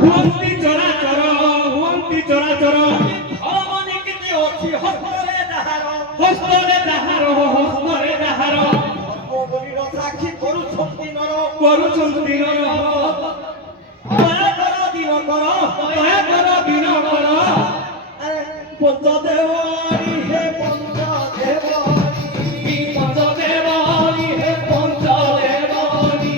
ହୁଅନ୍ତି ଚରାଚର ହୁଅନ୍ତି ଚରାଚର ଧରମଣି କେତେ ଅଛି ହସ୍ତରେ ଯାହାର ହସ୍ତରେ ଯାହାର ହସ୍ତରେ ଯାହାର ଧର୍ମ ବୋଲିର ସାକ୍ଷୀ କରୁଛନ୍ତି ନର କରୁଛନ୍ତି ନର ଦୟା କର ଦିନ କର ଦୟା କର ଦିନ କର ପଞ୍ଚଦେବୀ ହେ ପଞ୍ଚଦେବୀ ପଞ୍ଚଦେବୀ ହେ ପଞ୍ଚଦେବୀ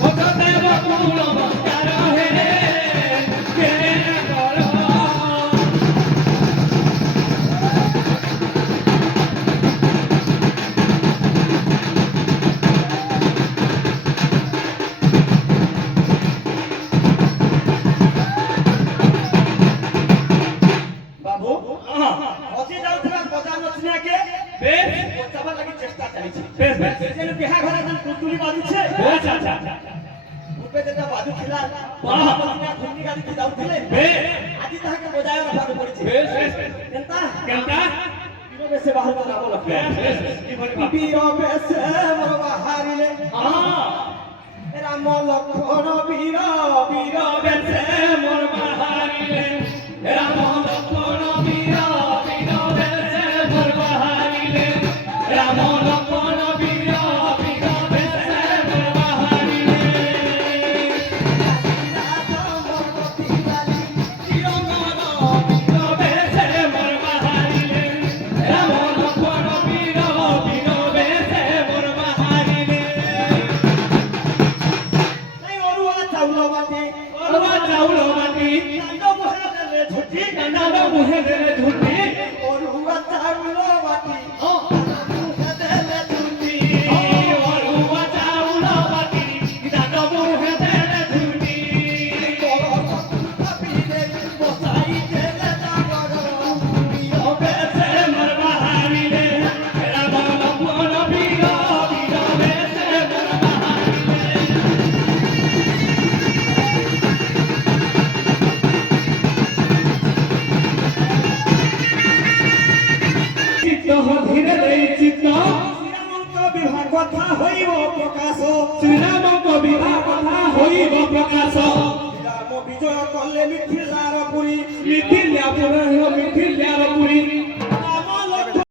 ପଞ୍ଚଦେବକୁ ନମସ୍କାର ହେ କେ କର ବାବୁ ଅଜି ଯାଉଥିବା ଗଜା ନଛିନାକେ ବେଶ ବଚାବା ଲାଗି ଚେଷ୍ଟା ଚାଲିଛି ବେଶ ବେଶ ଯେନ ବିହା ଘରେ ଯେନ ଟୁଟୁଲି ବାଜୁଛେ ଆଚ୍ଛା ଆଚ୍ଛା ଆଚ୍ଛା ରୂପେ ଯେଟା ବାଜୁଥିଲା ଘୁର୍ଣ୍ଣି ଗାଡ଼ିକି ଯାଉଥିଲେ ବେଶ ଆଜି ତାହାକେ ବଜାୟ ରଖବାକୁ ପଡିଛି ବେଶ ବେଶ କେନ୍ତା କେନ୍ତା ବୀର ବେଶେ ବାହାରିବ ରାମ ଲକ୍ଷ୍ମଣ କିପରି ଭାବେ ବୀର ବେଶେ ମୋର ବାହାରିଲେ ରାମ ଲକ୍ଷ୍ମଣ ବୀର ବୀର ବେଶେ ମୋର ବାହାରିଲେ ରାମ ଲକ୍ଷ୍ମଣ ବୀର ବୀର ବେଶେ ମୋର ବାହାରିଲେ ରାମ ଲକ୍ଷ୍ମଣ ବୀର ବୀର ବେଶେ ମୋର ବାହାରିଲେ ତିରଙ୍ଗନ ବୀର ବେଶେ ମୋର ବାହାରିଲେ ରାମ ଲକ୍ଷ୍ମଣ ବୀର ବୀର ବେଶେ ମୋର ବାହାରିଲେ ନାଇଁ ଅରୁଆ ଚାଉଳ ବାଟି ଅରୁଆ ଚାଉଳ ମାଟି ଦାଣ୍ଡ ମୁହଁରେ ଦେଲେ ଝୁଟି ଦାଣ୍ଡ ମୁହେ ଦେଲେ ଝୁଟି ଅରୁଆ ଚାଉଳ ବାଟି ମୁହଁରେ ଦେଲେ ଝୁଟି ଅରୁଆ ଚାଉଳ ମାଟି ଦାଣ୍ଡ ମୁହେ ଦେଲେ ଝୁଟି ବସାଇ ଦେଲେ ଜାଗର ବୀର ବେଶେ ମୋର ବାହାରିଲେ ରାମ ଲକ୍ଷ୍ମଣ ବୀର ବୀର ବେଶେ ମୋର ବାହାରିଲେ ଚିତ୍ତ ଧୀରେ ଦେଇ ଚିତ୍ତ ଶ୍ରୀରାମଙ୍କ ବିବାହ କଥା ହୋଇବ ପ୍ରକାଶ ଶ୍ରୀରାମଙ୍କ ବିବାହ କଥା ହୋଇବ ପ୍ରକାଶ ରାମ ବିଜୟ କଲେ ମିଥିଳାର ପୁରୀ ମିଥିଲା ପୁର ମିଥି